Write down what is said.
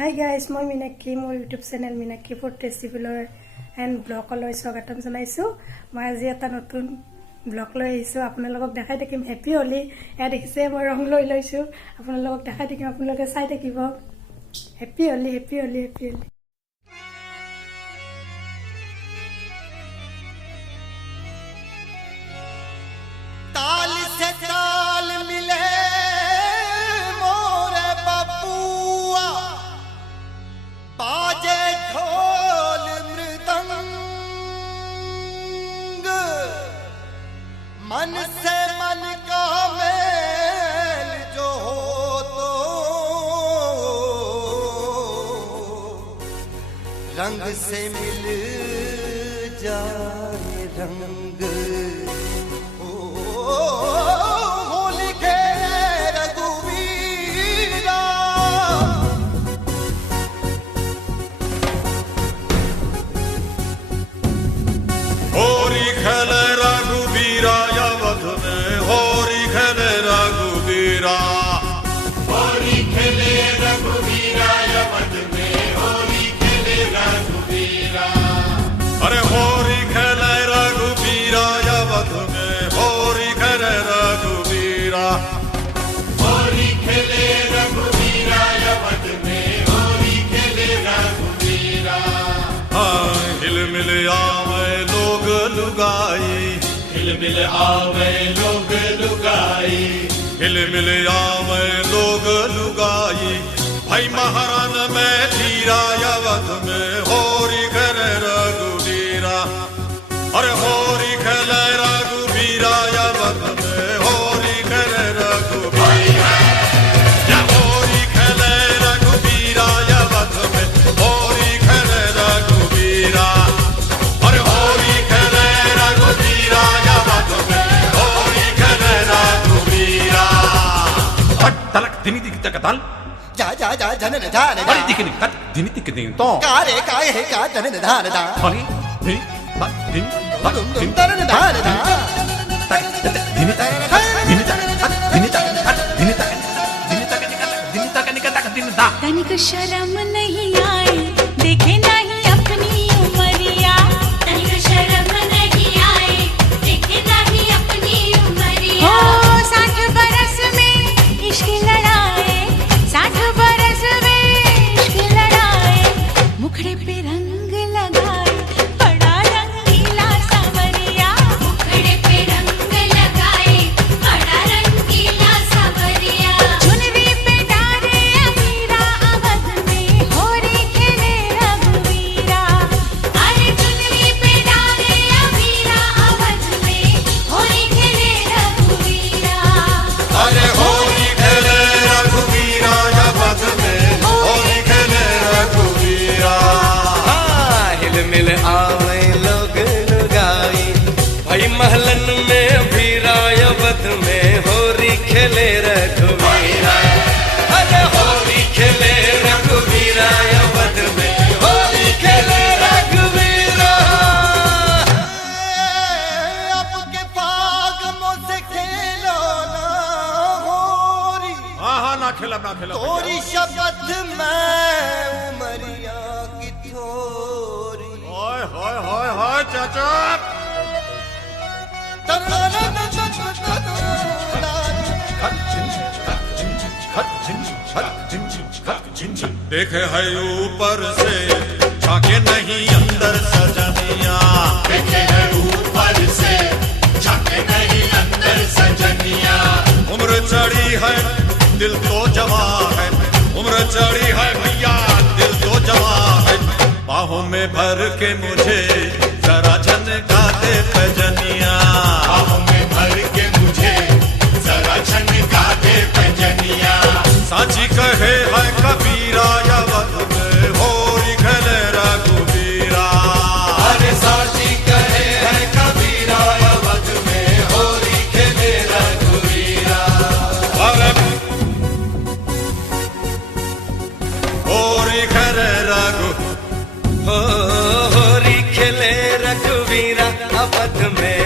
Hi guys, মই মীনাক্ষী, মোৰ YouTube channel Meenakshi food টেষ্টিবলৰ এণ্ড ব্লগলৈ স্বাগতম জনাইছোঁ। মই আজি এটা নতুন ব্লগ লৈ আহিছোঁ, আপোনালোকক দেখাই থাকিম। হেপী হোলী। এয়া দেখিছে মই ৰং লৈ লৈছোঁ, আপোনালোকক দেখাই থাকিম, আপোনালোকে চাই থাকিব। Happy Holi, happy Holi, happy Holi. ताल से ताल मिले मोरे बबुआ, बाजे ढोल मृदंग, मन से मन का मेल जो हो तो रंग से मिल जाए रंग। होली खेले रघुवीरा, होरी खेले रघुवीरा अवध में, होरी खेले रघुवीरा, होली खेले रघुवीरा अवध में, होली खेले रघुवीरा। अरे होरी खेले रघुवीरा अवध में, होरी खेले रघुवीरा, होली खेले रघुवीरा अवध में, होली खेले रघुवीरा। हाँ हिल मिल आवे लोग लुगाई, हिल मिल आवे लोग लुगाई, हिल मिल आवे लोग लुगाई। भाई महारान में धीरा अवध में, होरी खेले रघुवीरा। अरे होरी खेले रघुवीरा अवध में, होरी खेले रघुवीरा, या होरी खेले रघुवीरा अवध में, होरी खेले रघुवीरा। अरे होरी खेले रघुवीरा अवध में, होरी खेले रघुवीरा। हट तलक दिनी दिख तक तल जा जा जा जनन धान दा, अरे दिख तक दिनी दिख दिन तो कारे काय है का जनन धान दा, हनी दिनी तक दिन तक दुम दिन दुम तरन धान दा, तक दिनी तक दिनी तक दिनी तक दिनी तक दिनी तक दिनी तक दिन दा। तनिक शर्म नहीं आए, देखे नहीं अपनी उमरिया। तनिक शर्म नहीं आए, देखे नहीं अपनी उमरिया। हो 60 बरस में इश्क लड़ाए, 60 बरस में इश्क लड़ाए। मुखड़े पे रंग लगाए, बड़ा रंगीला सांवरिया। मुखड़े पे रंग लगाए, बड़ा रंगीला सांवरिया। चुनरी पे डारे अमीरा अवध में, होरी खेले रघुवीरा। अरे चुनरी पे डारे अमीरा अवध में, होरी खेले रघुवीरा। अरे होली खेले रघुवीरा अवध में, होली खेले रघुवीरा। हिल मिल आवे लोग लुगाई, भाई महलन में भीरा अवध में, होरी खेले रघुवीरा। अरे होली खेले रघुवीरा अवध में, होली खेले रघुवीरा। अब के फागमों से खेलो ना होरी, हाँ ना खेला तोरी शपथ में उमरिया की थोरी। हाय हाय हाय हाय चाचा। देखे है ऊपर से झाके नहीं अंदर सजनिया, देखे है ऊपर से झाके नहीं अंदर सजनिया। उम्र चढ़ी है दिल तो जवा है, उम्र चढ़ी है भैया दिल तो जवा है। बाहों में भर के मुझे जरा झनका दे पैजनिया, बाहों में भर के मुझे जरा झनका दे पैजनिया। साची कहे है कबीरा अवध में, होरी खेले रघुवीरा। अरे साची कहे है कबीरा अवध में, होली खेले रघुवीरा। अरे होरी खेले रघु, होरी खेले रघुवीरा अवध में,